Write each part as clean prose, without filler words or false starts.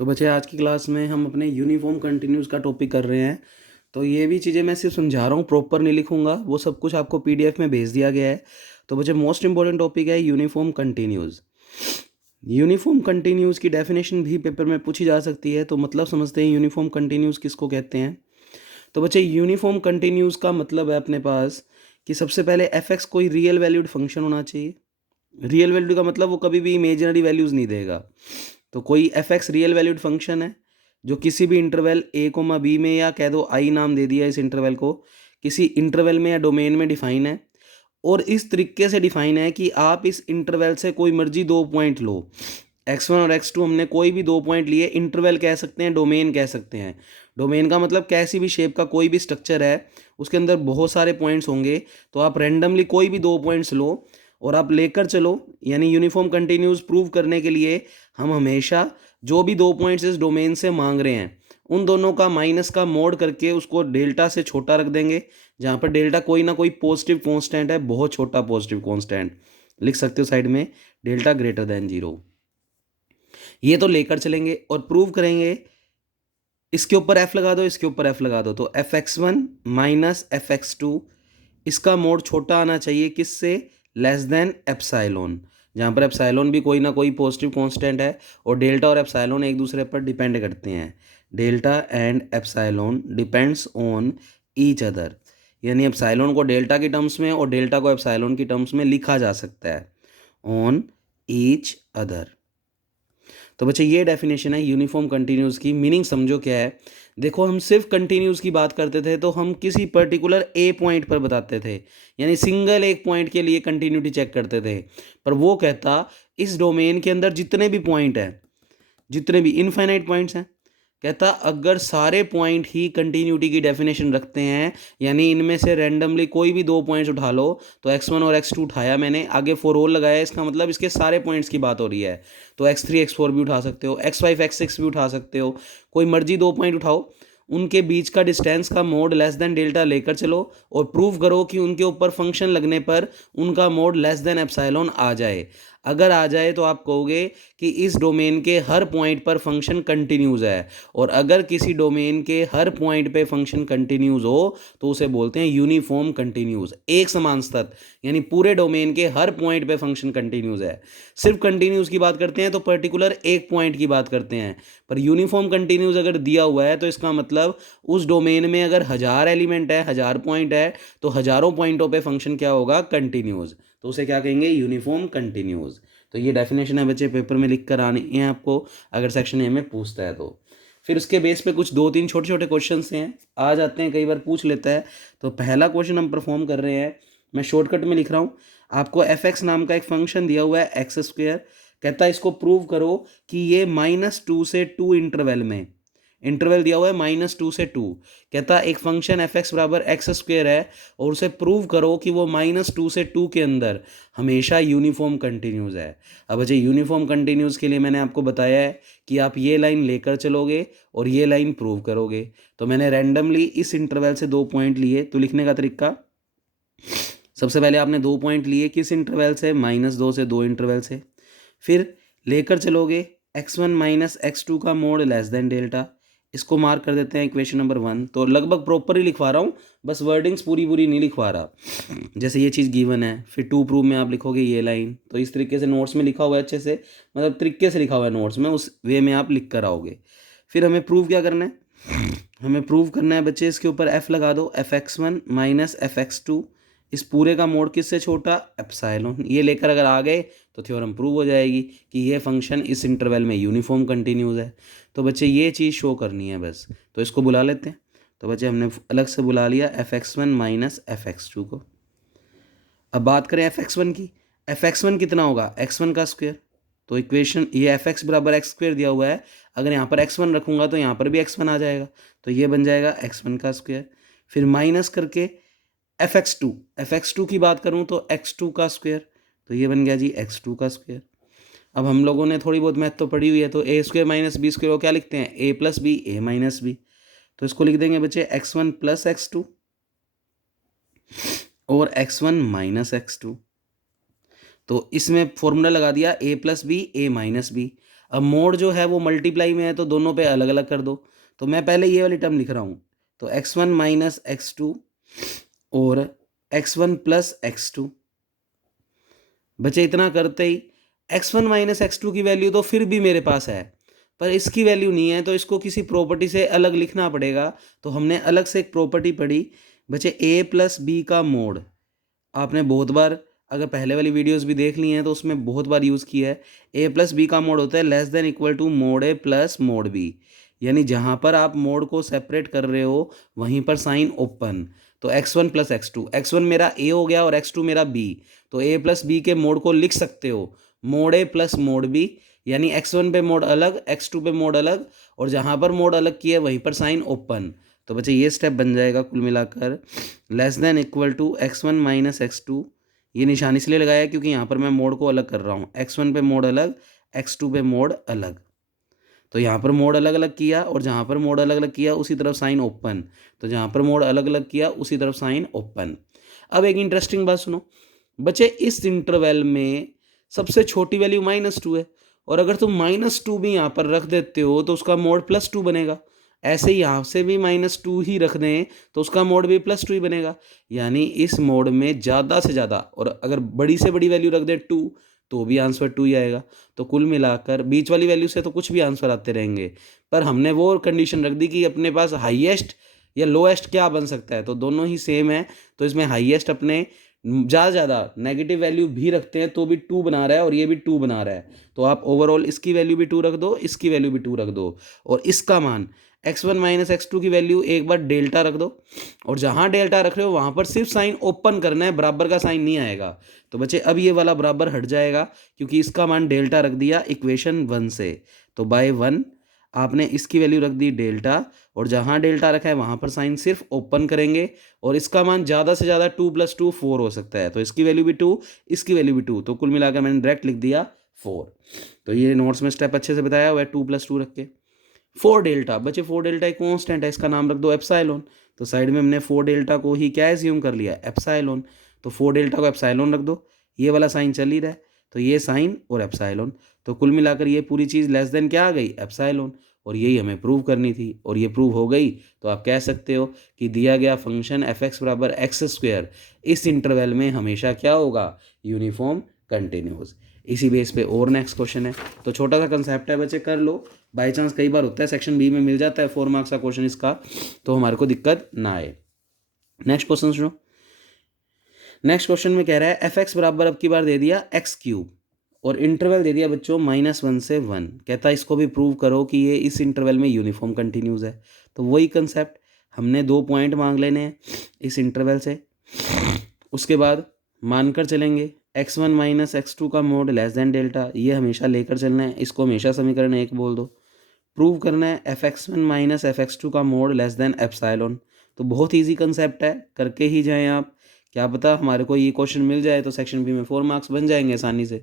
तो बच्चे आज की क्लास में हम अपने यूनिफॉर्म कंटिन्यूस का टॉपिक कर रहे हैं। तो ये भी चीज़ें मैं सिर्फ समझा रहा हूँ, प्रॉपर नहीं लिखूंगा, वो सब कुछ आपको पीडीएफ में भेज दिया गया है। तो बच्चे मोस्ट इंपॉर्टेंट टॉपिक है यूनिफॉर्म कंटिन्यूस। यूनिफॉर्म कंटिन्यूस की डेफिनेशन भी पेपर में पूछी जा सकती है, तो मतलब समझते हैं यूनिफॉर्म कंटिन्यूस किसको कहते हैं। तो बच्चे यूनिफॉर्म कंटिन्यूस का मतलब है अपने पास कि सबसे पहले एफ एक्स कोई रियल वैल्यूड फंक्शन होना चाहिए। रियल वैल्यू का मतलब वो कभी भी इमेजिनरी वैल्यूज़ नहीं देगा। तो कोई F x real valued function है जो किसी भी इंटरवल ए कोमा बी में, या कह दो आई नाम दे दिया इस इंटरवल को, किसी इंटरवल में या डोमेन में डिफाइन है। और इस तरीके से डिफाइन है कि आप इस इंटरवल से कोई मर्जी दो पॉइंट लो, x1 और x2, हमने कोई भी दो पॉइंट लिए, इंटरवल कह सकते हैं, डोमेन कह सकते हैं। डोमेन का मतलब कैसी भी शेप का कोई भी स्ट्रक्चर है, उसके अंदर बहुत सारे पॉइंट्स होंगे, तो आप रैंडमली कोई भी दो पॉइंट्स लो और आप लेकर चलो। यानी यूनिफॉर्म कंटिन्यूस प्रूव करने के लिए हम हमेशा जो भी दो पॉइंट्स इस डोमेन से मांग रहे हैं, उन दोनों का माइनस का मोड करके उसको डेल्टा से छोटा रख देंगे, जहाँ पर डेल्टा कोई ना कोई पॉजिटिव कांस्टेंट है, बहुत छोटा पॉजिटिव कांस्टेंट लिख सकते हो साइड में, डेल्टा ग्रेटर देन 0। ये तो लेकर चलेंगे और प्रूव करेंगे। इसके ऊपर एफ लगा दो, इसके ऊपर एफ लगा दो, तो F X one minus F X two, इसका मोड छोटा आना चाहिए किससे, लेस देन एप्साइलोन, जहाँ पर एप्साइलोन भी कोई ना कोई पॉजिटिव कांस्टेंट है और डेल्टा और एप्साइलोन एक दूसरे पर डिपेंड करते हैं। Delta and epsilon depends on each other, यानी एप्साइलोन को डेल्टा की टर्म्स में और डेल्टा को एप्साइलोन की टर्म्स में लिखा जा सकता है, ऑन ईच अदर। तो बच्चे ये डेफिनेशन है यूनिफॉर्म कंटिन्यूस की। मीनिंग समझो क्या है। देखो, हम सिर्फ कंटिन्यूस की बात करते थे तो हम किसी पर्टिकुलर ए पॉइंट पर बताते थे, यानी सिंगल एक पॉइंट के लिए कंटिन्यूटी चेक करते थे। पर वो कहता इस डोमेन के अंदर जितने भी पॉइंट हैं, जितने भी इनफाइनाइट पॉइंट्स हैं, कहता अगर सारे पॉइंट ही कंटिन्यूटी की डेफिनेशन रखते हैं, यानी इनमें से रैंडमली कोई भी दो पॉइंट्स उठा लो, तो x1 और x2 उठाया मैंने, आगे फॉर ऑल लगाया, इसका मतलब इसके सारे पॉइंट्स की बात हो रही है। तो x3 x4 भी उठा सकते हो, x5 x6 भी उठा सकते हो, कोई मर्जी दो पॉइंट उठाओ, उनके बीच का डिस्टेंस का मोड लेस देन डेल्टा लेकर चलो और प्रूव करो कि उनके ऊपर फंक्शन लगने पर उनका मोड लेस देन एप्सिलॉन आ जाए। अगर आ जाए तो आप कहोगे कि इस डोमेन के हर पॉइंट पर फंक्शन कंटिन्यूज है, और अगर किसी डोमेन के हर पॉइंट पे फंक्शन कंटिन्यूज हो तो उसे बोलते हैं यूनिफॉर्म कंटिन्यूज, एक समान सतत, यानी पूरे डोमेन के हर पॉइंट पे फंक्शन कंटिन्यूज है। सिर्फ कंटिन्यूज की बात करते हैं तो पर्टिकुलर एक पॉइंट की बात करते हैं, पर यूनिफॉर्म कंटिन्यूज अगर दिया हुआ है तो इसका मतलब उस डोमेन में अगर 1000 एलिमेंट है, 1000 पॉइंट है, तो हजारों पॉइंटों पे फंक्शन क्या होगा, कंटिन्यूज, तो उसे क्या कहेंगे, यूनिफॉर्म कंटिन्यूज। तो ये डेफिनेशन है बच्चे, पेपर में लिख कर आनी है आपको, अगर सेक्शन ए में पूछता है तो। फिर उसके बेस पे कुछ दो तीन छोटे छोटे क्वेश्चन हैं, आ जाते हैं, कई बार पूछ लेता है। तो पहला क्वेश्चन हम परफॉर्म कर रहे हैं, मैं शॉर्टकट में लिख रहा हूँ। आपको एफ एक्स नाम का एक फंक्शन दिया हुआ है एक्स स्क्वेयर, कहता है इसको प्रूव करो कि ये -2 से 2 इंटरवल में, इंटरवल दिया हुआ है -2 से 2, कहता है एक फंक्शन एफ एक्स बराबर एक्स स्क्वेयर है और उसे प्रूव करो कि वो -2 से 2 के अंदर हमेशा यूनिफॉर्म कंटिन्यूज है। अब अच्छा, यूनिफॉर्म कंटिन्यूज के लिए मैंने आपको बताया है कि आप ये लाइन लेकर चलोगे और ये लाइन प्रूव करोगे। तो मैंने रैंडमली इस इंटरवल से दो पॉइंट लिए, तो लिखने का तरीका, सबसे पहले आपने दो पॉइंट लिए किस इंटरवल से, -2 से 2 इंटरवल से, फिर लेकर चलोगे x1 माइनस x2 का मोड लेस देन डेल्टा, इसको मार्क कर देते हैं इक्वेशन नंबर 1। तो लगभग प्रॉपर ही लिखवा रहा हूँ, बस वर्डिंग्स पूरी पूरी नहीं लिखवा रहा। जैसे ये चीज़ गिवन है, फिर टू प्रूव में आप लिखोगे ये लाइन, तो इस तरीके से नोट्स में लिखा हुआ है अच्छे से, मतलब तरीके से लिखा हुआ है नोट्स में, उस वे में आप लिख कर आओगे। फिर हमें प्रूव क्या करना है, हमें प्रूव करना है बच्चे, इसके ऊपर f लगा दो, F X one minus F X two, इस पूरे का मोड किससे छोटा, एप्सिलॉन, ये लेकर अगर आ गए तो थ्योरम प्रूव हो जाएगी कि ये फंक्शन इस इंटरवल में यूनिफॉर्म कंटिन्यूज है। तो बच्चे ये चीज़ शो करनी है बस, तो इसको बुला लेते हैं। तो बच्चे हमने अलग से बुला लिया F X one minus F X two को। अब बात करें एफ एक्स वन की, एफ एक्स वन कितना होगा, एक्स वन का स्क्वायर। तो इक्वेशन ये एफ एक्स बराबर एक्स स्क्वायर दिया हुआ है, अगर यहाँ पर एक्स वन रखूँगा तो यहाँ पर भी एक्स वन आ जाएगा, तो ये बन जाएगा एक्स वन का स्क्वायर। फिर माइनस करके एफ एक्स टू की बात करूँ तो एक्स टू का स्क्वायर, तो ये बन गया जी एक्स टू का स्क्वायर। अब हम लोगों ने थोड़ी बहुत मैथ तो पढ़ी हुई है, तो A square minus B square को क्या लिखते हैं, A plus B, A minus B, तो इसको लिख देंगे बच्चे X one plus X two और X one minus X two. तो इसमें फॉर्मूला लगा दिया A plus B A minus B. अब मोड जो है वो मल्टीप्लाई में है तो दोनों पे अलग अलग कर दो। तो मैं पहले ये वाली टर्म लिख रहा हूँ, तो x1 माइनस x2 और x1 प्लस x2। बचे इतना करते ही x1 माइनस x2 की वैल्यू तो फिर भी मेरे पास है, पर इसकी वैल्यू नहीं है, तो इसको किसी प्रॉपर्टी से अलग लिखना पड़ेगा। तो हमने अलग से एक प्रॉपर्टी पढ़ी, बचे a प्लस बी का मोड। आपने बहुत बार, अगर पहले वाली वीडियोस भी देख ली हैं तो उसमें बहुत बार यूज़ किया है। ए प्लस बी का मोड होता है less than equal to mod A plus mod B, यानी जहाँ पर आप मोड को सेपरेट कर रहे हो वहीं पर साइन ओपन। तो x1 प्लस x2, x1 मेरा a हो गया और x2 मेरा b, तो a प्लस बी के मोड को लिख सकते हो mode A plus mod B, यानी x1 पे मोड अलग x2 पे मोड अलग, और जहाँ पर मोड अलग किया है वहीं पर साइन ओपन। तो बच्चे ये स्टेप बन जाएगा कुल मिलाकर less than equal to x1 minus x2। ये निशान इसलिए लगाया क्योंकि यहाँ पर मैं मोड को अलग कर रहा हूँ, x1 पे मोड अलग x2 पे मोड अलग। तो यहाँ पर मोड अलग अलग किया और जहाँ पर मोड अलग अलग किया उसी तरफ साइन ओपन, तो जहाँ पर मोड अलग अलग किया उसी तरफ साइन ओपन। अब एक इंटरेस्टिंग बात सुनो बच्चे, इस इंटरवल में सबसे छोटी वैल्यू -2 है, और अगर तुम -2 भी यहाँ पर रख देते हो तो उसका मोड +2 बनेगा। ऐसे ही यहाँ से भी -2 ही रख दें तो उसका मोड भी +2 ही बनेगा। यानी इस मोड में ज़्यादा से ज़्यादा, और अगर बड़ी से बड़ी वैल्यू रख दें 2 तो भी आंसर 2 ही आएगा। तो कुल मिलाकर बीच वाली वैल्यू से तो कुछ भी आंसर आते रहेंगे, पर हमने वो कंडीशन रख दी कि अपने पास हाईएस्ट या लोएस्ट क्या बन सकता है, तो दोनों ही सेम है। तो इसमें हाईएस्ट अपने ज़्यादा ज़्यादा नेगेटिव वैल्यू भी रखते हैं तो भी 2 बना रहा है और ये भी 2 बना रहा है। तो आप ओवरऑल इसकी वैल्यू भी 2 रख दो, इसकी वैल्यू भी 2 रख दो, और इसका मान x1 माइनस x2 की वैल्यू एक बार डेल्टा रख दो, और जहाँ डेल्टा रख रहे हो वहाँ पर सिर्फ साइन ओपन करना है, बराबर का साइन नहीं आएगा। तो बच्चे अब ये वाला बराबर हट जाएगा क्योंकि इसका मान डेल्टा रख दिया इक्वेशन 1 से। तो बाय 1 आपने इसकी वैल्यू रख दी डेल्टा, और जहाँ डेल्टा रखा है वहाँ पर साइन सिर्फ ओपन करेंगे, और इसका मान ज़्यादा से ज़्यादा 2 + 2 4 हो सकता है। तो इसकी वैल्यू भी 2, इसकी वैल्यू भी 2, तो कुल मिलाकर मैंने डायरेक्ट लिख दिया 4। तो ये नोट्स में स्टेप अच्छे से बताया हुआ है 2 + 2 रख के। 4 डेल्टा बच्चे, 4 डेल्टा एक कॉन्स्टेंट है, इसका नाम रख दो एप्सिलॉन। तो साइड में हमने 4 डेल्टा को ही क्या एज्यूम कर लिया, एप्सिलॉन। तो 4 डेल्टा को एप्सिलॉन रख दो, ये वाला साइन चल ही रहा है, तो ये साइन और एप्सिलॉन। तो कुल मिलाकर ये पूरी चीज़ लेस देन क्या आ गई, एप्सिलॉन, और यही हमें प्रूव करनी थी, और ये प्रूव हो गई। तो आप कह सकते हो कि दिया गया फंक्शन f(x) बराबर x² इस इंटरवल में हमेशा क्या होगा, यूनिफॉर्म कंटिन्यूस। इसी बेस पे और नेक्स्ट क्वेश्चन है, तो छोटा सा कंसेप्ट है बच्चे, कर लो। बाई चांस कई बार होता है सेक्शन बी में मिल जाता है 4 मार्क्स का क्वेश्चन इसका, तो हमारे को दिक्कत ना आए। नेक्स्ट क्वेश्चन सुनो। नेक्स्ट क्वेश्चन में कह रहा है f(x) बराबर अब की बार दे दिया x³ और इंटरवल दे दिया बच्चों -1 से 1। कहता है इसको भी प्रूव करो कि ये इस इंटरवल में यूनिफॉर्म कंटिन्यूस है। तो वही कंसेप्ट, हमने 2 पॉइंट मांग लेने हैं इस इंटरवल से, उसके बाद मानकर चलेंगे x1 माइनस x2 का मोड लेस देन डेल्टा, ये हमेशा लेकर चलना है, इसको हमेशा समीकरण 1 बोल दो। प्रूव करना है f(x1 माइनस f(x2) का मोड लेस देन एप्सिलॉन। तो बहुत ईजी कंसेप्ट है, करके ही जाएं आप, क्या पता हमारे को ये क्वेश्चन मिल जाए तो सेक्शन बी में 4 मार्क्स बन जाएंगे आसानी से।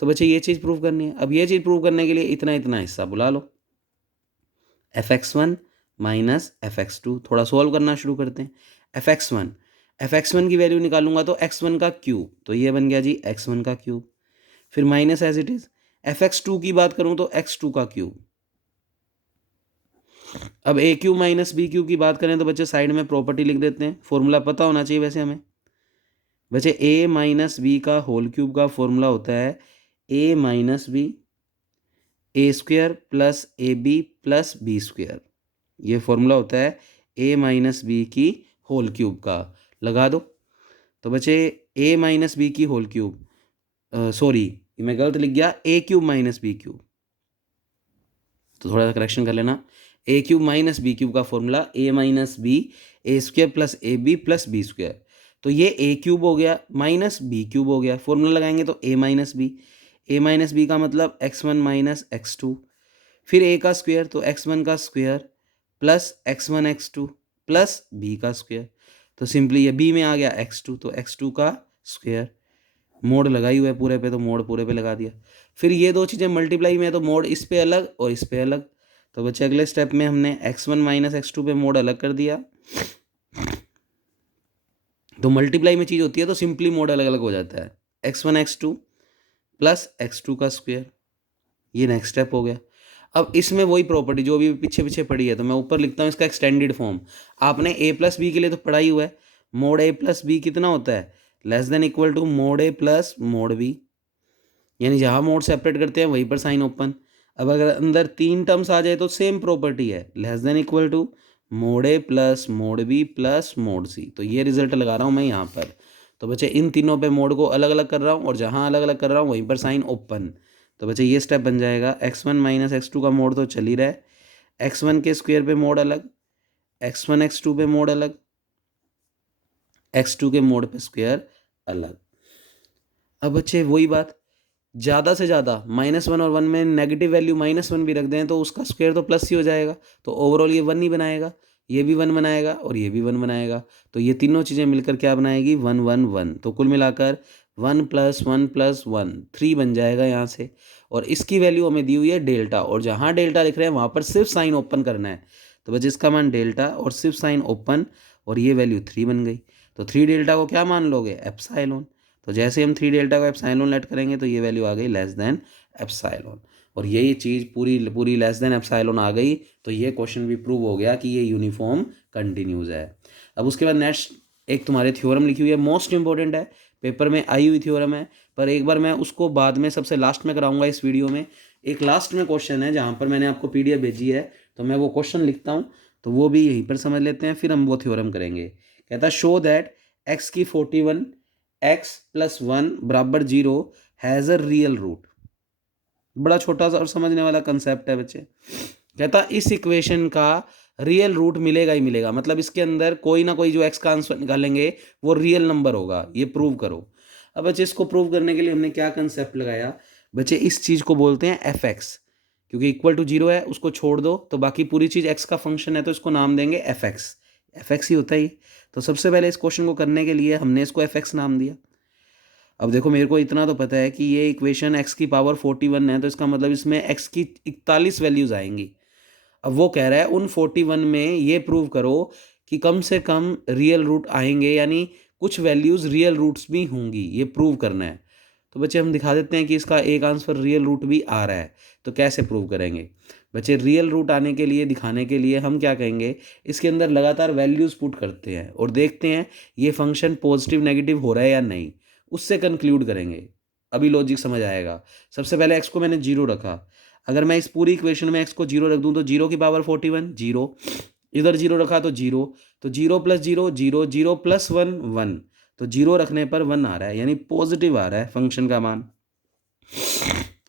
तो बच्चे ये चीज़ प्रूव करनी है। अब ये चीज़ प्रूव करने के लिए इतना इतना हिस्सा बुला लो, f(x1 माइनस f(x2), थोड़ा सॉल्व करना शुरू करते हैं। f(x1) की वैल्यू निकालूंगा तो x1 का क्यूब, तो ये बन गया जी x1 का क्यूब। फिर minus as it is f(x2) की बात करूं तो x2 का क्यूब। अब a³ माइनस b³ की बात करें तो बच्चे साइड में प्रॉपर्टी लिख देते हैं, फॉर्मूला पता होना चाहिए वैसे हमें। बच्चे a माइनस बी का होल क्यूब का फॉर्मूला होता है a minus B a² plus ab plus b²। ये फॉर्मूला होता है a माइनस बी की होल क्यूब का, लगा दो। तो बच्चे a माइनस बी की होल क्यूब, सॉरी मैं गलत लिख गया, a³ माइनस b³। तो थोड़ा सा करेक्शन कर लेना, a³ माइनस b³ का formula a minus B a² plus ab plus b²। तो ये a³ हो गया माइनस b³ हो गया, फॉर्मूला लगाएंगे तो a माइनस बी का मतलब x1 माइनस x2, फिर a का स्क्वायर तो x1 का square plus x1 x2 plus b का स्क्वायर। तो सिंपली ये b में आ गया x2, तो x2 का स्क्वायर, मोड लगाई हुआ है पूरे पे तो मोड पूरे पे लगा दिया। फिर ये दो चीज़ें मल्टीप्लाई में है तो मोड इस पे अलग और इस पे अलग। तो बच्चे अगले स्टेप में हमने x1 माइनस x2 पे मोड अलग कर दिया। तो मल्टीप्लाई में चीज़ होती है तो सिंपली मोड अलग अलग हो जाता है। x1 x2 प्लस x2 का स्क्वायर, ये नेक्स्ट स्टेप हो गया। अब इसमें वही प्रॉपर्टी जो अभी पीछे पीछे पड़ी है, तो मैं ऊपर लिखता हूँ इसका एक्सटेंडेड फॉर्म। आपने a प्लस बी के लिए तो पढ़ा ही हुआ है, मोड a प्लस बी कितना होता है, less than equal to mod a plus mod b, यानी जहाँ मोड सेपरेट करते हैं वहीं पर साइन ओपन। अब अगर अंदर तीन टर्म्स आ जाए तो सेम प्रॉपर्टी है, less than equal to mod A plus mod B plus mod C. तो ये रिजल्ट लगा रहा हूँ मैं यहाँ पर। तो बच्चे इन तीनों पे मोड को अलग अलग कर रहा हूँ और जहाँ अलग अलग कर रहा हूँ वहीं पर साइन ओपन। तो बच्चे ये स्टेप बन जाएगा, x1 माइनस x2 का मोड तो चल ही रहा है, x1 के स्क्वायर पे मोड अलग, x1 x2 पे मोड अलग, x2 के मोड पे स्क्वायर अलग। अब बच्चे वही बात, ज़्यादा से ज़्यादा -1 और 1 में नेगेटिव वैल्यू -1 भी रख दें तो उसका स्क्वायर तो प्लस ही हो जाएगा, तो ओवरऑल ये 1 ही बनाएगा, ये भी 1 बनाएगा और ये भी 1 बनाएगा। तो ये तीनों चीज़ें मिलकर क्या बनाएगी, 1 1 1। तो कुल मिलाकर 1 + 1 + 1 3 बन जाएगा यहाँ से। और इसकी वैल्यू हमें दी हुई है डेल्टा, और जहाँ डेल्टा लिख रहे हैं वहाँ पर सिर्फ साइन ओपन करना है। तो बस इसका मान डेल्टा और सिर्फ साइन ओपन, और ये वैल्यू 3 बन गई। तो 3 डेल्टा को क्या मान लोगे, एप्सिलॉन। तो जैसे हम 3 डेल्टा को एप्सिलॉन लेट करेंगे तो ये वैल्यू आ गई लेस देन एप्सिलॉन, और यही चीज़ पूरी पूरी लेस देन एप्सिलॉन आ गई। तो ये क्वेश्चन भी प्रूव हो गया कि ये यूनिफॉर्म कंटिन्यूज है। अब उसके बाद नेक्स्ट एक तुम्हारे थ्योरम लिखी हुई है, मोस्ट इंपॉर्टेंट है, पेपर में आई हुई थ्योरम है, पर एक बार मैं उसको बाद में सबसे लास्ट में कराऊंगा इस वीडियो में। एक लास्ट में क्वेश्चन है जहाँ पर मैंने आपको PDF भेजी है, तो मैं वो क्वेश्चन लिखता हूँ, तो वो भी यहीं पर समझ लेते हैं, फिर हम वो थ्योरम करेंगे। कहता है शो दैट x की 41 x + 1 = 0 has a real root. बड़ा छोटा सा और समझने वाला कंसेप्ट है बच्चे। कहता इस इक्वेशन का रियल रूट मिलेगा ही मिलेगा, मतलब इसके अंदर कोई ना कोई जो x का आंसर निकालेंगे वो रियल नंबर होगा, ये प्रूव करो। अब बच्चे इसको प्रूव करने के लिए हमने क्या कंसेप्ट लगाया, बच्चे इस चीज़ को बोलते हैं fx, क्योंकि इक्वल टू 0 है, उसको छोड़ दो तो बाकी पूरी चीज़ x का फंक्शन है, तो इसको नाम देंगे fx ही होता है। तो सबसे पहले इस क्वेश्चन को करने के लिए हमने इसको fx नाम दिया। अब देखो मेरे को इतना तो पता है कि ये इक्वेशन x की पावर 41 है, तो इसका मतलब इसमें x की 41 वैल्यूज़ आएंगी। अब वो कह रहा है उन 41 में ये प्रूव करो कि कम से कम रियल रूट आएंगे, यानी कुछ वैल्यूज़ रियल रूट्स भी होंगी, ये प्रूव करना है। तो बच्चे हम दिखा देते हैं कि इसका एक आंसर रियल रूट भी आ रहा है। तो कैसे प्रूव करेंगे बच्चे, रियल रूट आने के लिए, दिखाने के लिए हम क्या कहेंगे, इसके अंदर लगातार वैल्यूज़ पुट करते हैं और देखते हैं ये फंक्शन पॉजिटिव नेगेटिव हो रहा है या नहीं, उससे कंक्लूड करेंगे। अभी लॉजिक समझ आएगा। सबसे पहले x को मैंने 0 रखा, अगर मैं इस पूरी इक्वेशन में x को 0 रख दूं तो 0 की पावर 41 0, इधर 0 रखा तो 0, तो 0 + 0 0, 0 + 1 1, तो 0 रखने पर 1 आ रहा है, यानी पॉजिटिव आ रहा है फंक्शन का मान।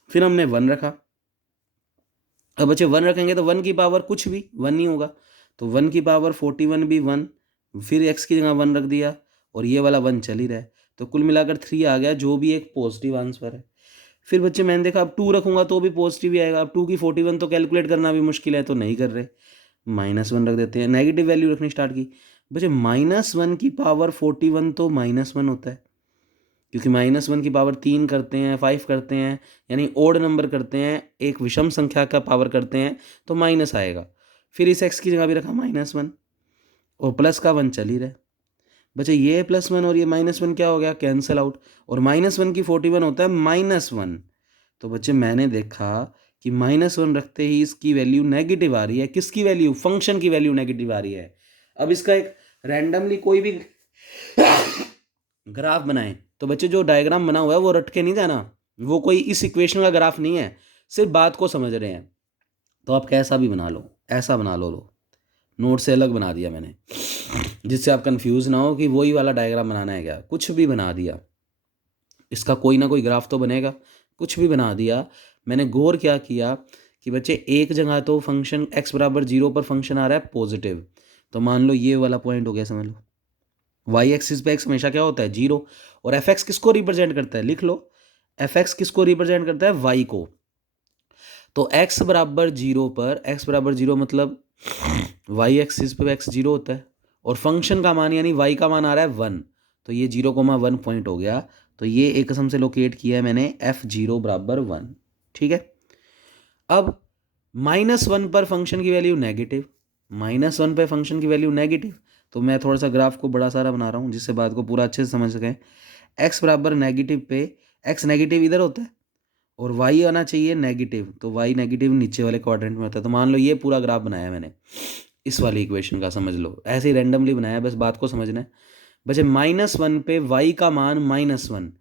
फिर हमने 1 रखा, अब बच्चे 1 रखेंगे तो 1 की पावर कुछ भी 1 ही होगा, तो 1 की पावर 41 भी 1, फिर x की जगह 1 रख दिया और ये वाला 1 चल ही रहा है, तो कुल मिलाकर 3 आ गया, जो भी एक पॉजिटिव आंसर है। फिर बच्चे मैंने देखा अब 2 रखूंगा तो भी पॉजिटिव ही आएगा। अब 2 की 41 तो कैलकुलेट करना भी मुश्किल है, तो नहीं कर रहे, -1 रख देते हैं, नेगेटिव वैल्यू रखनी स्टार्ट की। बच्चे -1 की पावर 41 तो -1 होता है, क्योंकि -1 की पावर 3 करते हैं, 5 करते हैं, यानी ओड नंबर करते हैं, एक विषम संख्या का पावर करते हैं, तो माइनस आएगा। फिर इस x की जगह भी रखा -1 और प्लस का 1 चल ही रहा है। बच्चे ये +1 और ये -1 क्या हो गया, कैंसिल आउट, और -1 की 41 होता है -1। तो बच्चे मैंने देखा कि -1 रखते ही इसकी वैल्यू नेगेटिव आ रही है, किसकी वैल्यू, फंक्शन की वैल्यू नेगेटिव आ रही है। अब इसका एक रैंडमली कोई भी ग्राफ बनाएं, तो बच्चे जो डायग्राम बना हुआ है वो रट के नहीं जाना, वो कोई इस इक्वेशन का ग्राफ नहीं है, सिर्फ बात को समझ रहे हैं। तो आप कैसा भी बना लो, ऐसा बना लो, नोट से अलग बना दिया मैंने, जिससे आप कंफ्यूज ना हो कि वही वाला डायग्राम बनाना है क्या, कुछ भी बना दिया, इसका कोई ना कोई ग्राफ तो बनेगा, कुछ भी बना दिया। मैंने गौर क्या किया कि बच्चे एक जगह तो फंक्शन x = 0 पर फंक्शन आ रहा है पॉजिटिव, तो मान लो ये वाला पॉइंट हो गया, समझ लो वाई एक्सिस पे x हमेशा क्या होता है, 0, और एफ किसको रिप्रेजेंट करता है, लिख लो, एफ किसको रिप्रेजेंट करता है, y को। तो x = 0 पर, x = 0 मतलब वाई एक्सिस पे x 0 होता है, और फंक्शन का मान यानी y का मान आ रहा है 1, तो ये 0,1 पॉइंट हो गया। तो ये एक कसम से लोकेट किया है मैंने f0 = 1, ठीक है। अब -1 पर फंक्शन की वैल्यू नेगेटिव, -1 पे फंक्शन की वैल्यू नेगेटिव, तो मैं थोड़ा सा ग्राफ को बड़ा सारा बना रहा हूँ जिससे बात को पूरा अच्छे से समझ सकें। एक्स बराबर नेगेटिव पे एक्स नेगेटिव इधर होता है और वाई आना चाहिए नेगेटिव, तो वाई नेगेटिव नीचे वाले क्वाड्रेंट में होता है। तो मान लो ये पूरा ग्राफ बनाया मैंने इस वाली इक्वेशन का, समझ लो ऐसे ही रैंडमली बनाया, बस बात को समझना है। बचे -1 पे वाई का मान -1,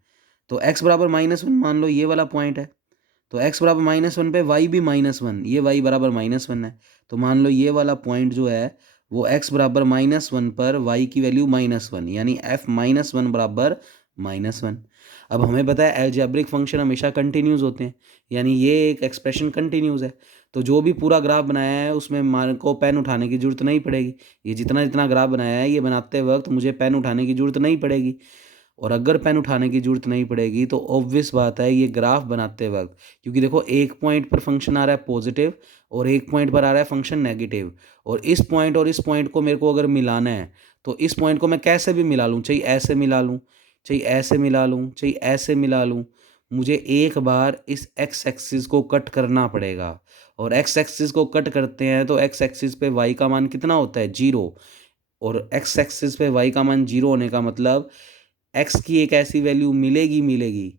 तो एक्स बराबर -1 मान लो ये वाला पॉइंट है, तो एक्स बराबर -1 पे वाई भी -1, ये वाई बराबर -1 है। तो मान लो ये वाला पॉइंट जो है वो एक्स बराबर -1 पर वाई की वैल्यू -1, यानी एफ -1 बराबर -1। अब हमें पता है अलजेब्रिक फंक्शन हमेशा कंटिन्यूज होते हैं, यानी ये एक एक्सप्रेशन कंटिन्यूज है। तो जो भी पूरा ग्राफ बनाया है उसमें मान को पेन उठाने की जरूरत नहीं पड़ेगी। ये जितना जितना ग्राफ बनाया है ये बनाते वक्त मुझे पेन उठाने की जरूरत नहीं पड़ेगी, और अगर पेन उठाने की जरूरत नहीं पड़ेगी तो ऑब्वियस बात है ये ग्राफ बनाते वक्त, क्योंकि देखो एक पॉइंट पर फंक्शन आ रहा है पॉजिटिव और एक पॉइंट पर आ रहा है फंक्शन नेगेटिव, और इस पॉइंट को मेरे को अगर मिलाना है तो इस पॉइंट को मैं कैसे भी मिला लूँ, चाहिए ऐसे मिला लूँ, चाहिए ऐसे मिला लूँ, चाहिए ऐसे मिला लूँ, मुझे एक बार इस एक्स एक्सिस को कट करना पड़ेगा। और एक्स एक्सिस को कट करते हैं तो एक्स एक्सिस पे वाई का मान कितना होता है 0, और एक्स एक्सिस पे वाई का मान 0 होने का मतलब एक्स की एक ऐसी वैल्यू मिलेगी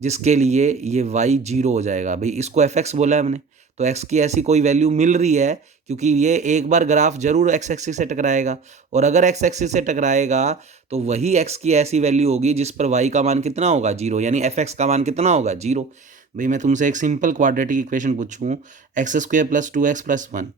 जिसके लिए ये वाई 0 हो जाएगा। भाई इसको एफ एक्स बोला है हमने, तो एक्स की ऐसी कोई वैल्यू मिल रही है, क्योंकि ये एक बार ग्राफ जरूर एक्स एक्सिस से टकराएगा, और अगर एक्स एक्सिस से टकराएगा तो वही एक्स की ऐसी वैल्यू होगी जिस पर वाई का मान कितना होगा 0, यानी एफ एक्स का मान कितना होगा 0। भाई मैं तुमसे एक सिंपल क्वाड्रेटिक इक्वेशन पूछूं, x² + 2x + 1,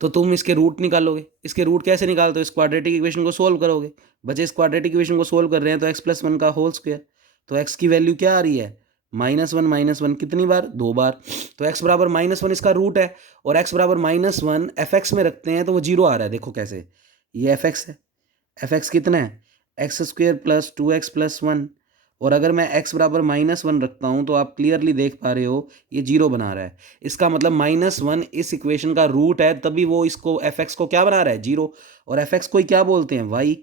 तो तुम इसके रूट निकालोगे। इसके रूट कैसे निकालते हो, इस क्वाड्रेटिक इक्वेशन को सोल्व करोगे। बचे इस क्वाड्रेटिक इक्वेशन को सोल्व कर रहे हैं तो x + 1 का होल स्क्वायर, तो x की वैल्यू क्या आ रही है -1 कितनी बार 2 बार, तो x बराबर -1 इसका रूट है, और x बराबर -1 एफ एक्स में रखते हैं तो वो 0 आ रहा है। देखो कैसे, ये एफ एक्स है, एफ एक्स कितना है x² + 2x + 1, और अगर मैं x बराबर -1 रखता हूँ तो आप क्लियरली देख पा रहे हो ये 0 बना रहा है। इसका मतलब -1 इस इक्वेशन का रूट है, तभी वो इसको एफ एक्स को क्या बना रहा है 0, और एफ एक्स को क्या बोलते हैं y।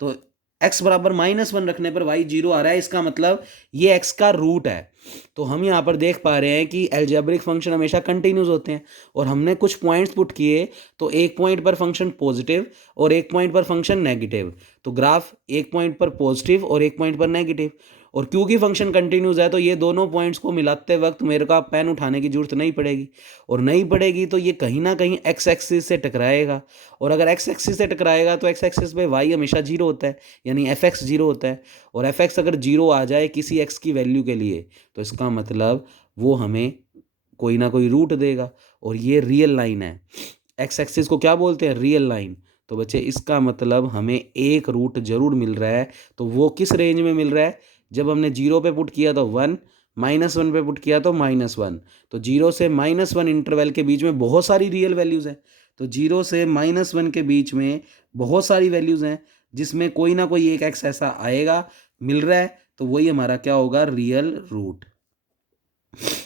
तो x बराबर -1 रखने पर y 0 आ रहा है, इसका मतलब ये x का रूट है। तो हम यहाँ पर देख पा रहे हैं कि अलजेब्रिक फंक्शन हमेशा कंटिन्यूज होते हैं, और हमने कुछ पॉइंट्स पुट किए, तो एक पॉइंट पर फंक्शन पॉजिटिव और एक पॉइंट पर फंक्शन नेगेटिव, तो ग्राफ एक पॉइंट पर पॉजिटिव और एक पॉइंट पर नेगेटिव, और क्योंकि फंक्शन कंटिन्यूज है तो ये दोनों पॉइंट्स को मिलाते वक्त मेरे को पेन उठाने की जरूरत नहीं पड़ेगी, और नहीं पड़ेगी तो ये कहीं ना कहीं एक्स एक्सिस से टकराएगा, और अगर एक्स एक्सिस से टकराएगा तो एक्स एक्सिस पे वाई हमेशा 0 होता है, यानी एफ एक्स 0 होता है, और एफ एक्स अगर 0 आ जाए किसी एक्स की वैल्यू के लिए तो इसका मतलब वो हमें कोई ना कोई रूट देगा, और ये रियल लाइन है। एक्स एक्सिस को क्या बोलते हैं, रियल लाइन। तो बच्चे इसका मतलब हमें एक रूट जरूर मिल रहा है, तो वो किस रेंज में मिल रहा है, जब हमने 0 पे पुट किया तो 1, -1 पे पुट किया तो -1, तो 0 से -1 इंटरवल के बीच में बहुत सारी रियल वैल्यूज़ हैं, तो 0 से -1 के बीच में बहुत सारी वैल्यूज़ हैं जिसमें कोई ना कोई एक एक्स ऐसा आएगा मिल रहा है, तो वही हमारा क्या होगा, रियल रूट।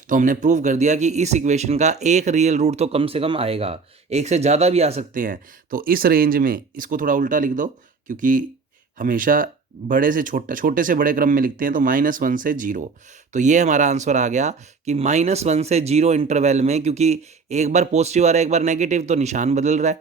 तो हमने प्रूव कर दिया कि इस इक्वेशन का एक रियल रूट तो कम से कम आएगा, एक से ज़्यादा भी आ सकते हैं। तो इस रेंज में इसको थोड़ा उल्टा लिख दो, क्योंकि हमेशा बड़े से छोटा, छोटे से बड़े क्रम में लिखते हैं, तो -1 से 0। तो ये हमारा आंसर आ गया कि -1 से 0 इंटरवल में, क्योंकि एक बार पॉजिटिव आ रहा है एक बार नेगेटिव, तो निशान बदल रहा है,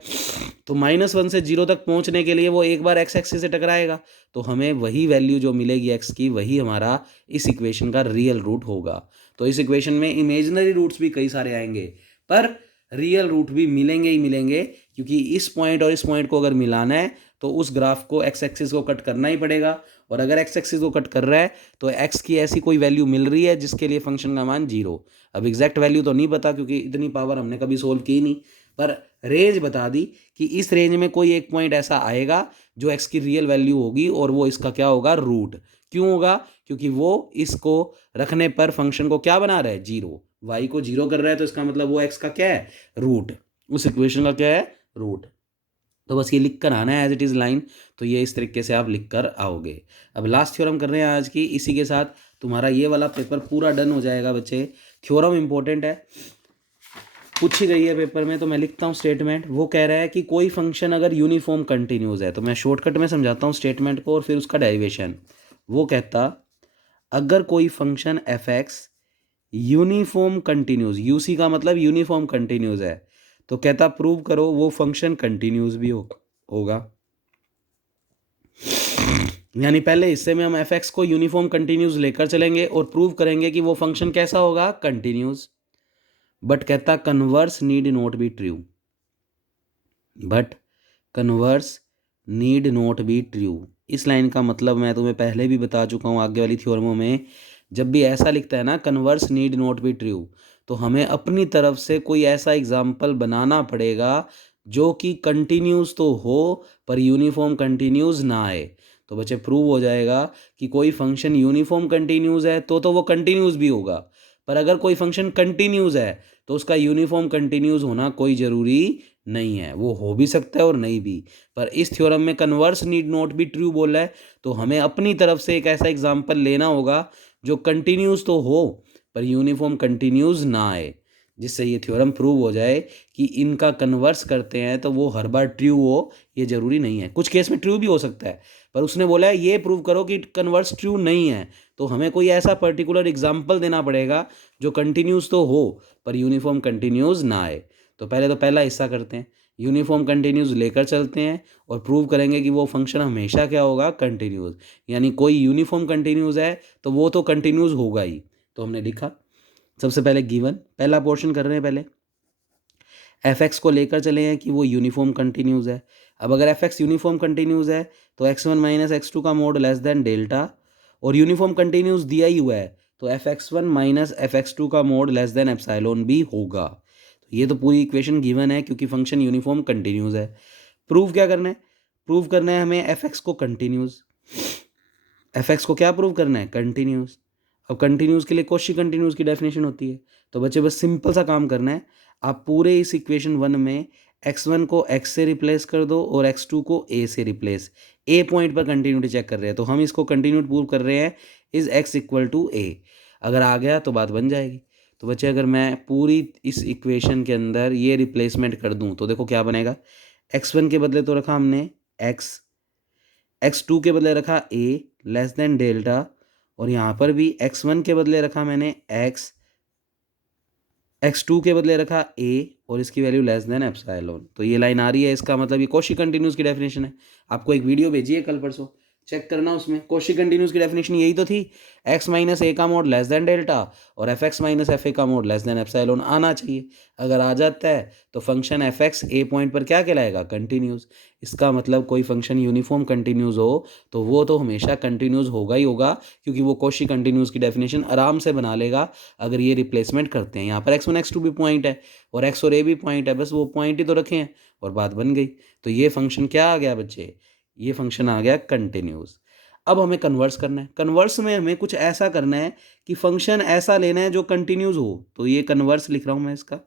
तो -1 से 0 तक पहुंचने के लिए वो एक बार एक्स एक्सिस से टकराएगा, तो हमें वही वैल्यू जो मिलेगी एक्स की, वही हमारा इस इक्वेशन का रियल रूट होगा। तो इस इक्वेशन में इमेजिनरी रूट्स भी कई सारे आएंगे, पर रियल रूट भी मिलेंगे ही मिलेंगे, क्योंकि इस पॉइंट और इस पॉइंट को अगर मिलाना है तो उस ग्राफ को एक्स एक्सिस को कट करना ही पड़ेगा, और अगर एक्स एक्सिस को कट कर रहा है तो एक्स की ऐसी कोई वैल्यू मिल रही है जिसके लिए फंक्शन का मान 0। अब एग्जैक्ट वैल्यू तो नहीं पता, क्योंकि इतनी पावर हमने कभी सोल्व की नहीं, पर रेंज बता दी कि इस रेंज में कोई एक पॉइंट ऐसा आएगा जो एक्स की रियल वैल्यू होगी, और वो इसका क्या होगा, रूट। क्यों होगा, क्योंकि वो इसको रखने पर फंक्शन को क्या बना रहा है, 0, वाई को 0 कर रहा है, तो इसका मतलब वो एक्स का क्या है, रूट, उस इक्वेशन का क्या है, रूट। तो बस ये लिख कर आना है एज इट इज़ लाइन, तो ये इस तरीके से आप लिख कर आओगे। अब लास्ट थ्योरम कर रहे हैं आज की, इसी के साथ तुम्हारा ये वाला पेपर पूरा डन हो जाएगा बच्चे। थ्योरम इंपॉर्टेंट है, पूछी गई है पेपर में, तो मैं लिखता हूँ स्टेटमेंट। वो कह रहा है कि कोई फंक्शन अगर यूनिफॉर्म कंटिन्यूज है, तो मैं शॉर्टकट में समझाता हूँ स्टेटमेंट को और फिर उसका डेरिवेशन। वो कहता, अगर कोई function F x uniform continues, UC का मतलब यूनिफॉर्म कंटिन्यूज है, तो कहता प्रूव करो वो फंक्शन कंटिन्यूज भी होगा। यानी पहले हिस्से में हम एफ एक्स को यूनिफॉर्म कंटिन्यूज लेकर चलेंगे और प्रूव करेंगे कि वो फंक्शन कैसा होगा, कंटिन्यूज। बट कहता converse need not be true, but converse need not be true. इस लाइन का मतलब मैं तुम्हें पहले भी बता चुका हूँ आगे वाली थ्योरमों में। जब भी ऐसा लिखता है ना converse need not be true, तो हमें अपनी तरफ से कोई ऐसा एग्जाम्पल बनाना पड़ेगा जो कि कंटिन्यूज तो हो पर यूनिफॉर्म कंटिन्यूज ना आए। तो बच्चे प्रूव हो जाएगा कि कोई फंक्शन यूनिफॉर्म कंटिन्यूज है तो वो कंटिन्यूज भी होगा, पर अगर कोई फंक्शन कंटिन्यूज है तो उसका यूनिफॉर्म कंटिन्यूज होना कोई ज़रूरी नहीं है, वो हो भी सकता है और नहीं भी। पर इस थ्योरम में converse need not be true बोला है, तो हमें अपनी तरफ से एक ऐसा एग्जाम्पल लेना होगा जो कंटिन्यूज तो हो पर यूनिफॉर्म कंटिन्यूज ना आए, जिससे ये थ्योरम प्रूव हो जाए कि इनका कन्वर्स करते हैं तो वो हर बार ट्रू हो, ये ज़रूरी नहीं है। कुछ केस में ट्रू भी हो सकता है, पर उसने बोला है ये प्रूव करो कि कन्वर्स ट्रू नहीं है, तो हमें कोई ऐसा पर्टिकुलर एग्जाम्पल देना पड़ेगा जो कंटिन्यूज तो हो पर यूनिफॉर्म कंटिन्यूज ना आए। तो पहला हिस्सा करते हैं, यूनिफॉर्म कंटिन्यूज लेकर चलते हैं और प्रूव करेंगे कि वो फंक्शन हमेशा क्या होगा, कंटिन्यूज। यानी कोई यूनिफॉर्म कंटिन्यूज है तो वो तो कंटिन्यूज होगा ही। तो हमने लिखा सबसे पहले गिवन, पहला पोर्शन कर रहे हैं पहले, एफ एक्स को लेकर चले हैं कि वो यूनिफॉर्म कंटिन्यूज है। अब अगर एफ एक्स यूनिफॉर्म कंटिन्यूज है तो X one minus X two का मोड लेस देन डेल्टा, और यूनिफॉर्म कंटिन्यूज दिया ही हुआ है तो F X one minus F X two का मोड लेस देन एप्सिलॉन भी होगा। तो ये तो पूरी इक्वेशन गिवन है क्योंकि फंक्शन यूनिफॉर्म कंटिन्यूज है। प्रूव क्या करना है, प्रूव करना है हमें एफ एक्स को कंटिन्यूज, एफ एक्स को क्या प्रूव करना है, कंटिन्यूज। अब कंटिन्यूज के लिए कॉची कंटिन्यूज की डेफिनेशन होती है, तो बच्चे बस सिंपल सा काम करना है, आप पूरे इस इक्वेशन वन में एक्स वन को एक्स से रिप्लेस कर दो और एक्स टू को ए से रिप्लेस। ए पॉइंट पर कंटिन्यूटी चेक कर रहे हैं तो हम इसको कंटिन्यूटी प्रूव कर रहे हैं इज एक्स इक्वल टू ए। अगर आ गया तो बात बन जाएगी। तो बच्चे अगर मैं पूरी इस इक्वेशन के अंदर ये रिप्लेसमेंट कर दूं तो देखो क्या बनेगा, एक्स वन के बदले तो रखा हमने एक्स, एक्स टू के बदले रखा ए लेस देन डेल्टा, और यहाँ पर भी एक्स वन के बदले रखा मैंने एक्स, एक्स टू के बदले रखा ए और इसकी वैल्यू लेस देन एप्सिलॉन। तो ये लाइन आ रही है, इसका मतलब ये कॉची कंटिन्यूज की डेफिनेशन है। आपको एक वीडियो भेजी है कल परसों, चेक करना, उसमें कॉची कंटिन्यूज की डेफिनेशन यही तो थी, एक्स माइनस ए का मोड लेस देन डेल्टा और F x minus F A का मोड लेस देन एप्सिलॉन आना चाहिए। अगर आ जाता है तो फंक्शन एफ एक्स ए पॉइंट पर क्या कहलाएगा, कंटिन्यूज। इसका मतलब कोई फंक्शन यूनिफॉर्म कंटिन्यूज हो तो वो तो हमेशा कंटिन्यूज होगा ही होगा, क्योंकि वो कॉची कंटिन्यूज की डेफिनेशन आराम से बना लेगा अगर ये रिप्लेसमेंट करते हैं। यहाँ पर एक्स वन एक्स टू भी पॉइंट है और एक्स और ए भी पॉइंट है, बस वो पॉइंट ही तो रखे हैं और बात बन गई। तो ये फंक्शन क्या आ गया बच्चे, ये फंक्शन आ गया कंटिन्यूज। अब हमें कन्वर्स करना है, कन्वर्स में हमें कुछ ऐसा करना है कि फंक्शन ऐसा लेना है जो कंटिन्यूज हो। तो ये कन्वर्स लिख रहा हूं मैं इसका,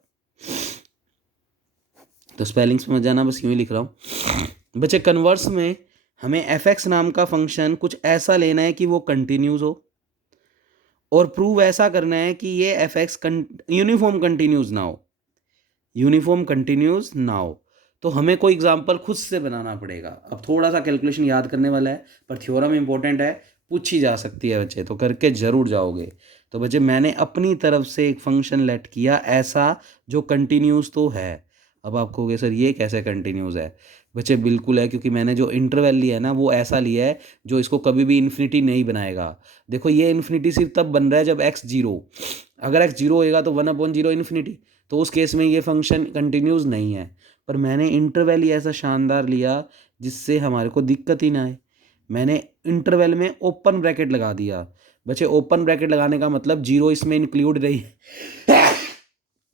तो स्पेलिंग समझ जाना, बस यूं ही लिख रहा हूं बच्चे। कन्वर्स में हमें एफ एक्स नाम का फंक्शन कुछ ऐसा लेना है कि वो कंटिन्यूज हो, और प्रूव ऐसा करना है कि ये एफ एक्स यूनिफॉर्म कंटिन्यूज ना हो, यूनिफॉर्म कंटिन्यूज ना हो। तो हमें कोई एग्जांपल खुद से बनाना पड़ेगा। अब थोड़ा सा कैलकुलेशन याद करने वाला है, पर थ्योरम इंपॉर्टेंट है, पूछी जा सकती है बच्चे, तो करके जरूर जाओगे। तो बच्चे मैंने अपनी तरफ से एक फंक्शन लेट किया ऐसा जो कंटिन्यूज तो है। अब आप कहोगे सर ये कैसे कंटिन्यूज है, बच्चे बिल्कुल है, क्योंकि मैंने जो इंटरवल लिया है ना वो ऐसा लिया है जो इसको कभी भी इन्फिनिटी नहीं बनाएगा। देखो ये इन्फिनिटी सिर्फ तब बन रहा है जब एक्स जीरो, अगर एक्स जीरो होएगा तो वन अपॉन जीरो इन्फिनिटी, तो उस केस में ये फंक्शन कंटिन्यूज नहीं है। पर मैंने इंटरवल ही ऐसा शानदार लिया जिससे हमारे को दिक्कत ही ना आए। मैंने इंटरवल में ओपन ब्रैकेट लगा दिया। बच्चे ओपन ब्रैकेट लगाने का मतलब जीरो इसमें इंक्लूड रही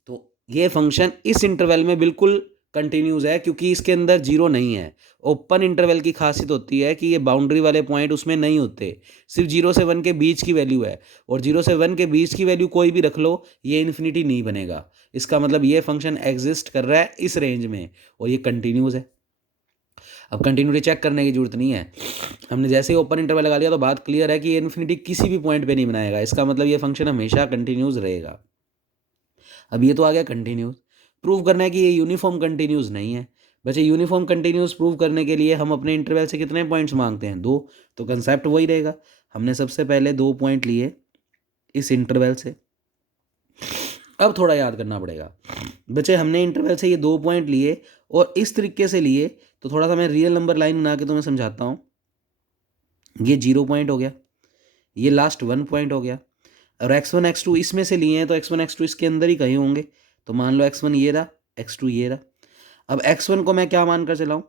तो ये फंक्शन इस इंटरवल में बिल्कुल कंटिन्यूज है क्योंकि इसके अंदर जीरो नहीं है। ओपन इंटरवल की खासियत होती है कि ये बाउंड्री वाले पॉइंट उसमें नहीं होते, सिर्फ जीरो से वन के बीच की वैल्यू है, और जीरो से वन के बीच की वैल्यू कोई भी रख लो ये इन्फिनिटी नहीं बनेगा। इसका मतलब ये फंक्शन एग्जिस्ट कर रहा है इस रेंज में और ये कंटिन्यूज है। अब कंटिन्यूटी चेक करने की जरूरत नहीं है, हमने जैसे ही ओपन इंटरवल लगा लिया तो बात क्लियर है कि ये इन्फिनिटी किसी भी पॉइंट पे नहीं बनाएगा। इसका मतलब ये फंक्शन हमेशा कंटिन्यूज रहेगा। अब ये तो आ गया कंटिन्यूज। प्रूव करना है कि ये यूनिफॉर्म कंटिन्यूज नहीं है। बच्चे यूनिफॉर्म कंटिन्यूज प्रूव करने के लिए हम अपने इंटरवल से कितने पॉइंट्स मांगते हैं, दो। तो कंसेप्ट वही रहेगा, हमने सबसे पहले 2 पॉइंट लिए इस इंटरवल से। अब थोड़ा याद करना पड़ेगा बच्चे, हमने इंटरवल से ये 2 पॉइंट लिए और इस तरीके से लिए, तो थोड़ा सा मैं रियल नंबर लाइन बना के तुम्हें समझाता हूँ। ये 0 पॉइंट हो गया, ये लास्ट 1 पॉइंट हो गया, और x1 x2 इसमें से लिए हैं तो x1 x2 इसके अंदर ही कहीं होंगे। तो मान लो x1 ये रहा, x2 ये रहा। अब x1 को मैं क्या मानकर चलाऊं,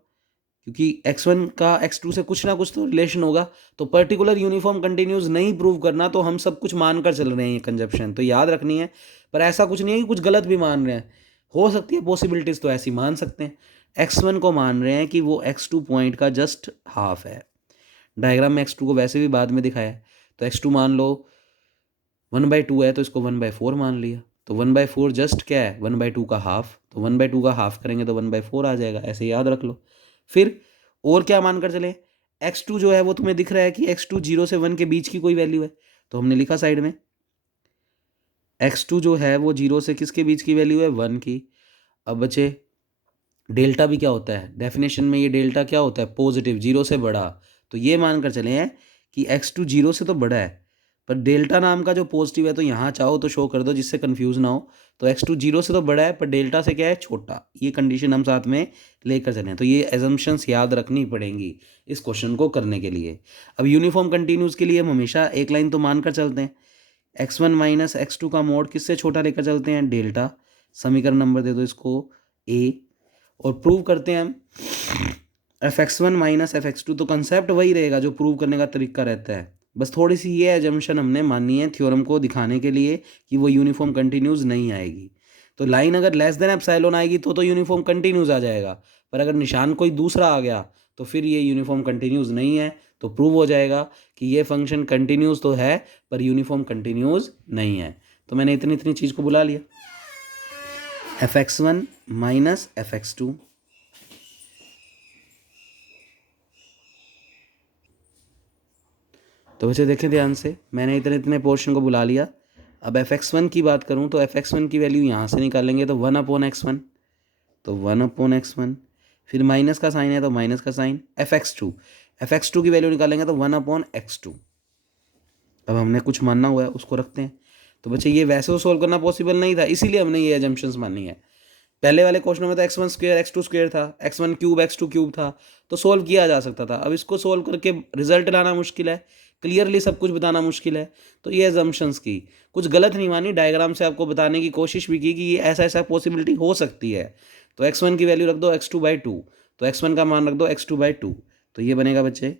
क्योंकि x1 का x2 से कुछ ना कुछ तो रिलेशन होगा, तो पर्टिकुलर यूनिफॉर्म कंटिन्यूस नहीं प्रूव करना, तो हम सब कुछ मानकर चल रहे हैं ये कंजप्शन, तो याद रखनी है। पर ऐसा कुछ नहीं है कि कुछ गलत भी मान रहे हैं, हो सकती है पॉसिबिलिटीज, तो ऐसी मान सकते हैं। x1 को मान रहे हैं कि वो x2 पॉइंट का जस्ट हाफ है। डायग्राम में x2 को वैसे भी बाद में दिखाया है, तो x2 मान लो 1/2 है, तो इसको 1/4 मान लिया। तो 1/4 जस्ट क्या है, 1/2 का हाफ, तो 1/2 का हाफ करेंगे तो 1/4 आ जाएगा, ऐसे याद रख लो। फिर और क्या मानकर चले, x2 जो है वो तुम्हें दिख रहा है कि x2 0 से 1 के बीच की कोई वैल्यू है, तो हमने लिखा साइड में x2 जो है वो 0 से किसके बीच की वैल्यू है, 1 की। अब बचे डेल्टा भी क्या होता है, डेफिनेशन में ये डेल्टा क्या होता है, पॉजिटिव, 0 से बड़ा। तो ये मानकर चले हैं कि x2 0 से तो बड़ा है, पर डेल्टा नाम का जो पॉजिटिव है, तो यहाँ चाहो तो शो कर दो जिससे कंफ्यूज ना हो। तो x2 0 से तो बड़ा है पर डेल्टा से क्या है, छोटा। ये कंडीशन हम साथ में लेकर चलें, तो ये एजम्पशंस याद रखनी पड़ेंगी इस क्वेश्चन को करने के लिए। अब यूनिफॉर्म कंटिन्यूस के लिए हम हमेशा एक लाइन तो मानकर चलते हैं, x1 माइनस x2 का मोड किससे छोटा लेकर चलते हैं, डेल्टा। समीकरण नंबर दे दो इसको a, और प्रूव करते हैं हम fx1 माइनस fx2। तो कंसेप्ट वही रहेगा जो प्रूव करने का तरीका रहता है, बस थोड़ी सी ये एजम्पशन हमने माननी है थ्योरम को दिखाने के लिए कि वो यूनिफॉर्म कंटिन्यूज नहीं आएगी। तो लाइन अगर लेस देन एप्सिलॉन आएगी तो यूनिफॉर्म कंटिन्यूज आ जाएगा, पर अगर निशान कोई दूसरा आ गया तो फिर ये यूनिफॉर्म कंटिन्यूज नहीं है। तो प्रूव हो जाएगा कि ये फंक्शन कंटिन्यूज तो है पर यूनिफॉर्म कंटिन्यूज नहीं है। तो मैंने इतनी इतनी चीज़ को बुला लिया, fx1 माइनस fx2 तो बच्चे देखें ध्यान से, मैंने इतने इतने पोर्शन को बुला लिया। अब fx1 की बात करूं तो fx1 की वैल्यू यहाँ से निकालेंगे तो 1/x1, तो 1/x1, फिर माइनस का साइन है तो माइनस का साइन, fx2 की वैल्यू निकालेंगे तो 1/x2। अब हमने कुछ मानना हुआ है उसको रखते हैं। तो बच्चे ये वैसे तो सोल्व करना पॉसिबल नहीं था, इसीलिए हमने ये एजम्पशंस मानी है। पहले वाले क्वेश्चन में तो x1 स्क्वायर x2 स्क्वायर था, x1 क्यूब x2 क्यूब था, तो सोल्व किया जा सकता था। अब इसको सोल्व करके रिजल्ट लाना मुश्किल है, क्लियरली सब कुछ बताना मुश्किल है। तो ये एजम्पशंस की कुछ गलत नहीं मानी, डायग्राम से आपको बताने की कोशिश भी की कि ये ऐसा ऐसा पॉसिबिलिटी हो सकती है। तो x1 की वैल्यू रख दो x2/2, तो x1 का मान रख दो x2/2, तो ये बनेगा बच्चे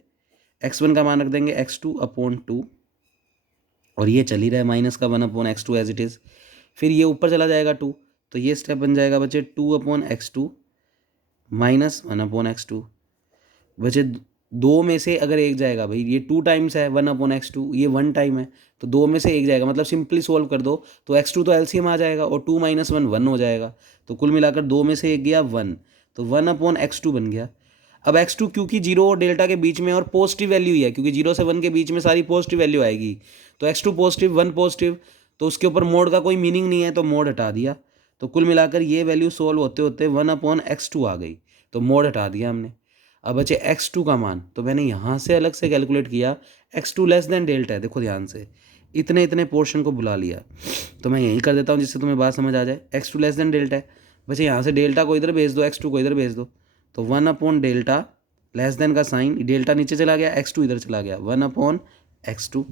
x1 का मान रख देंगे x2/2, और ये चल ही रहा है माइनस का 1/x2 एज इट इज़। फिर ये ऊपर चला जाएगा 2, तो ये स्टेप बन जाएगा बच्चे 2/x2 माइनस 1/x2। बच्चे दो में से अगर एक जाएगा, भाई ये 2 टाइम्स है 1/x2, ये 1 टाइम है, तो दो में से एक जाएगा, मतलब सिंपली सोल्व कर दो तो x2 तो एलसीएम आ जाएगा और 2 - 1 1 हो जाएगा। तो कुल मिलाकर दो में से एक गया 1, तो 1/x2 बन गया। अब x2 क्योंकि 0 और डेल्टा के बीच में और पॉजिटिव वैल्यू ही है, क्योंकि 0 से 1 के बीच में सारी पॉजिटिव वैल्यू आएगी, तो x2 पॉजिटिव 1 पॉजिटिव, तो उसके ऊपर मोड का कोई मीनिंग नहीं है, तो मोड हटा दिया। तो कुल मिलाकर ये वैल्यू सोल्व होते होते 1/x2 आ गई, तो मोड हटा दिया हमने। अब बचे x2 का मान, तो मैंने यहाँ से अलग से कैलकुलेट किया, x2 लेस देन डेल्टा है, देखो ध्यान से, इतने इतने पोर्शन को बुला लिया। तो मैं यही कर देता हूँ जिससे तुम्हें बात समझ आ जाए, x2 लेस देन डेल्टा है, बच्चे यहाँ से डेल्टा को इधर भेज दो, x2 को इधर भेज दो, तो 1/डेल्टा लेस देन का साइन, डेल्टा नीचे चला गया, x2 इधर चला गया, 1/x2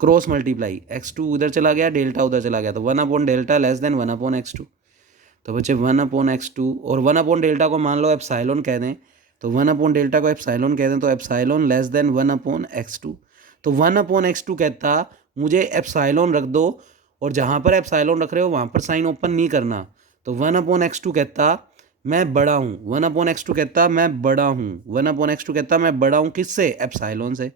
क्रॉस मल्टीप्लाई, x2 उधर चला गया, डेल्टा उधर चला गया, तो 1/डेल्टा लेस देन 1/x2। तो बच्चे 1/x2 और 1/डेल्टा को मान लो एप्सिलॉन कह दें, तो 1/डेल्टा को एप्सिलॉन कह दें, तो एप्सिलॉन लेस देन 1/x2। तो 1/x2 कहता मुझे एप्सिलॉन रख दो, और जहाँ पर एप्सिलॉन रख रहे हो वहाँ पर साइन ओपन नहीं करना। तो 1/x2 कहता मैं बड़ा हूँ, 1/x2 कहता मैं बड़ा हूँ, 1/x2 कहता मैं बड़ा हूँ किससे, एप्सिलॉन से।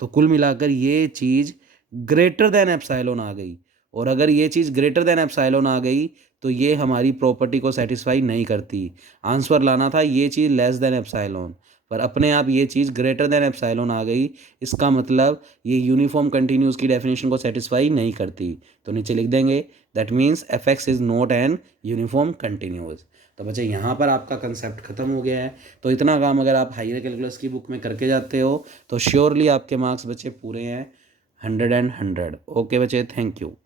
तो कुल मिलाकर ये चीज़ ग्रेटर देन एप्सिलॉन आ गई, और अगर ये चीज़ ग्रेटर देन एप्सिलॉन आ गई तो ये हमारी प्रॉपर्टी को सेटिस्फाई नहीं करती। आंसर लाना था ये चीज़ लेस देन एप्सिलॉन, पर अपने आप ये चीज़ ग्रेटर देन एप्सिलॉन आ गई, इसका मतलब ये यूनिफॉर्म कंटिन्यूस की डेफिनेशन को सेटिस्फाई नहीं करती। तो नीचे लिख देंगे that means fx is not an uniform continuous. तो बच्चे यहाँ पर आपका कंसेप्ट खत्म हो गया है। तो इतना काम अगर आप हायर कैलकुलस की बुक में करके जाते हो तो श्योरली आपके मार्क्स बच्चे पूरे हैं 100 and 100। ओके बच्चे, थैंक यू।